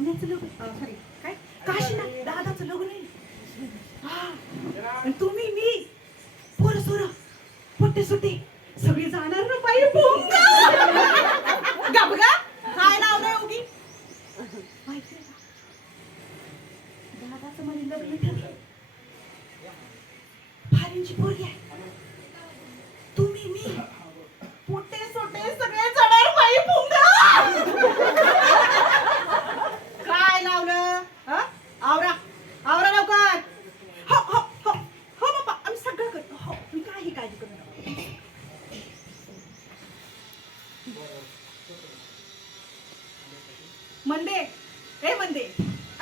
बघण्याचं लग्न सॉरी काय काशीनाथ दादाचं लग्न आहे हा. तुम्ही मी पोर सोर पोट्टे सुट्टे सगळी जाणार ना बाई भोंगा गबगा काय नाव नाही उगी माहिती आहे का? दादाचं म्हणे लग्न ठरलं फारींची पोरगी आहे तुम्ही मी पोटे सोटे सगळे चढार बाई भोंगा काय लावलं हं? आवरा आवरा लवकर हो हो हो हो बाबा आम्ही सगळं करतो हो तुम्ही काही काळजी करू नका मंदे. ए मंदे.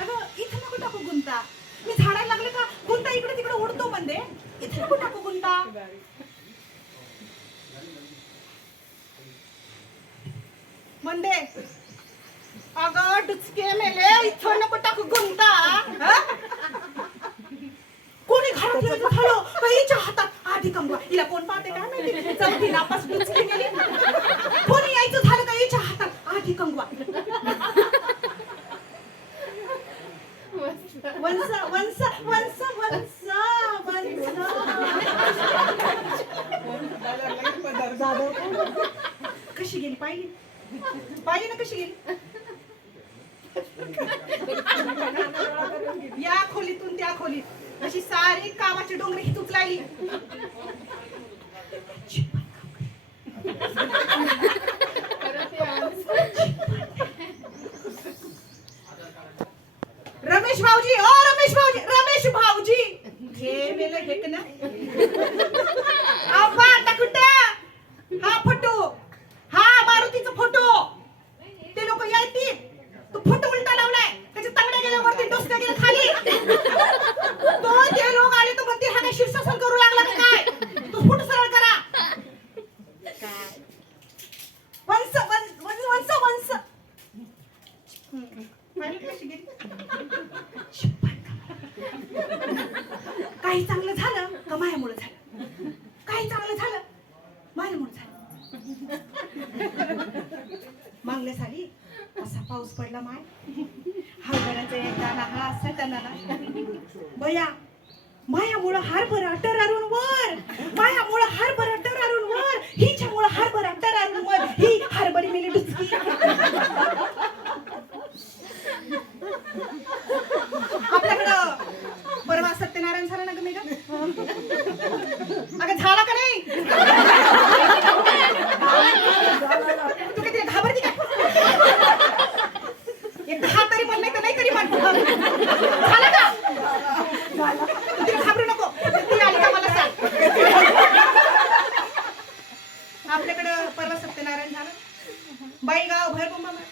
अगं इथं नको टाकू गुंता. मी झाडायला लागले का गुंता इकडे तिकडे उडतो मंदे. इथं नको टाकू गुंता. मंदे. अगं डुचके मेले इथं नको टाकू गुंता. कोणी घरात यायचं झालं? हिच्या हातात आधी कमवा हिला कोण पाहते काय माहिती? चौथी नापास डुचकी गेली कोणी यायचं झालं का हिच्या हातात आधी कंगवा वंस वंस वंस वंस वंस येईल पाहिजे. पाहिजे ना कशी येईल? या खोलीतून त्या खोलीत. अशी सारी कामाची डोंगरी ही उचलायली रमेश भाऊजी ओ रमेश भाऊजी रमेश भाऊजी. हे मेलं घेत ना अप्पा आता कुठं हा फोटो हा मारुतीचा फोटो ते लोक यायतील तो फोटो उलटा लावलाय त्याचे तांगड्या गेल्या वरती डोसक्या गेल्या खाली तो ते लोक आले तो म्हणते हा काय शीर्षासन करू लागला का काय तो फोटो सरळ करा काय वंस वंस वंस वंस वंस हम्म. पाहिली कशी गेली? काही चांगलं झालं का मायामुळे झालं? काही चांगलं झालं माझ्यामुळे झालं. मागल्या साली असा पाऊस पडला माय. हरभऱ्याचा येताना हा असा बया मायामुळं हरभरा टरारून वर. मायामुळं हरभरा टरारून वर. हिच्यामुळं हरभरा टरारून वर ही हरभरी मेली डुचकी आपल्याकडं परवा सत्यनारायण झालं ना ग मेघा अगं झाला का नाही तू किती घाबरती का एक दहा तरी म्हण नाही तर नाही तरी म्हण झालं का तू तिला घाबरू नको ती आली का मला सांग आपल्याकडं परवा सत्यनारायण झालं बाई गाव भर बोंबा मार.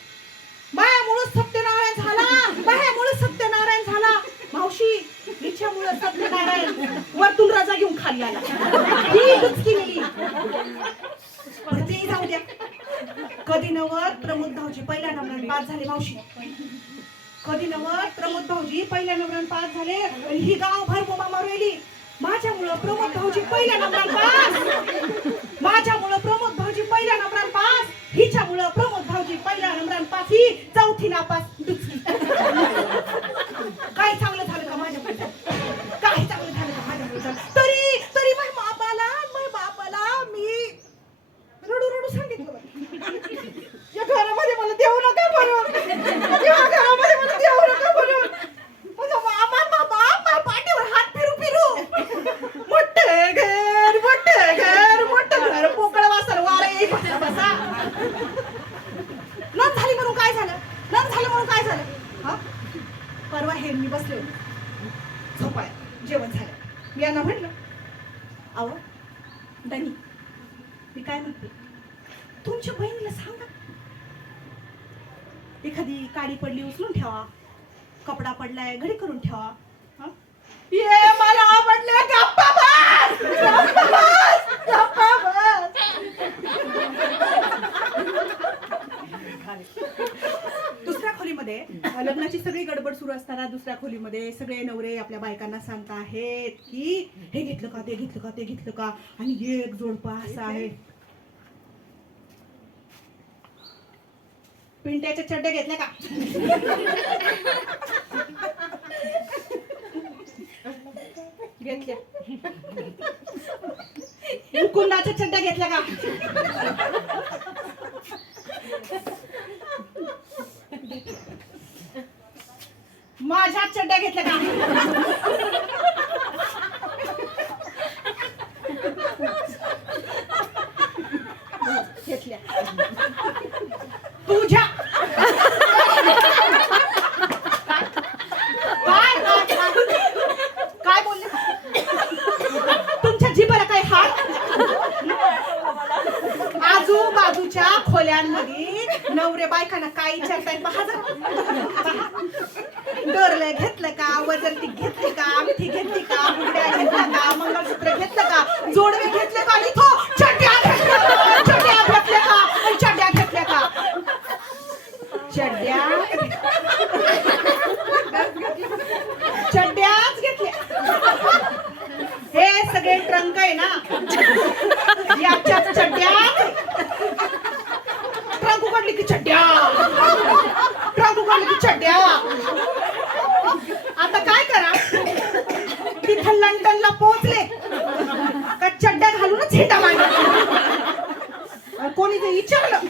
मायामुळं सत्यनारायण झाला मायामुळं सत्यनारायण झाला मावशी हिच्यामुळं सत्यनारायण वरतून रजा घेऊन खाली आला. ही जाऊ द्या. कधी नवर प्रमोद भाऊजी पहिल्या नंबरात पास झाले मावशी. कधी नवर प्रमोद भाऊजी पहिल्या नंबरात पास झाले आणि ही गाव भर बोमा मारलेली माझ्यामुळं प्रमोद भाऊजी पहिल्या नंबरात पास. माझ्यामुळं प्रमोद या घरामध्ये मला देऊ नका म्हणून. या घरामध्ये मला देऊ नका म्हणून. माझा बाबा बाबा माझ्या पाठीवर हात फिरू फिरू. मोठे घर मोठे घर मोठं घर. पोकळ वासर वारे बसा बसा. नन झाली म्हणून काय झालं? नन झालं म्हणून काय झालं? हा? परवा हे मी बसले होते. झोपाय जेवण झालं. मी यांना म्हटलं अहो दनी मी काय म्हणते? तुमच्या बहिणीला सांगा. एखादी काडी पडली उचलून ठेवा. कपडा पडलाय घडी करून ठेवा. ये मला आवडलं गप्पा बस! गप्पा बस! गप्पा बस! दुसऱ्या खोलीमध्ये लग्नाची सगळी गडबड सुरू असताना दुसऱ्या खोलीमध्ये सगळे नवरे आपल्या बायकांना सांगता आहेत की हे घेतलं का? ते घेतलं का? ते घेतलं का? आणि एक जोडपा असा आहे. पिंट्याच्या चड्ड्या घेतल्या का? घेतल्या. कुंडाच्या चड्ड्या घेतल्या का? माझ्या चड्ड्या घेतल्या का? नवरे बायकांना काय विचारतायत पहा डोरलं घेतलं का? वजरती घेतली का? अंगठी घेतली का? गुंड्या घेतल्या का? मंगळसूत्र घेतलं का? जोडवे घेतले का? आणि तो चड्या घेतल्या का चड्ड्या घेतल्या का? चड्या चड्ड्या घेतल्या का? घेतल्या. हे सगळे ट्रंक आहे ना? याच्या चड्ड्या ट्रंक की चड्ड्या ट्रंक उघडली की चड्ड्या आता काय करा? तिथं लंडनला पोहोचले. का चड्ड्या घालूनच हिंडा मांडला कोणी ते विचारलं?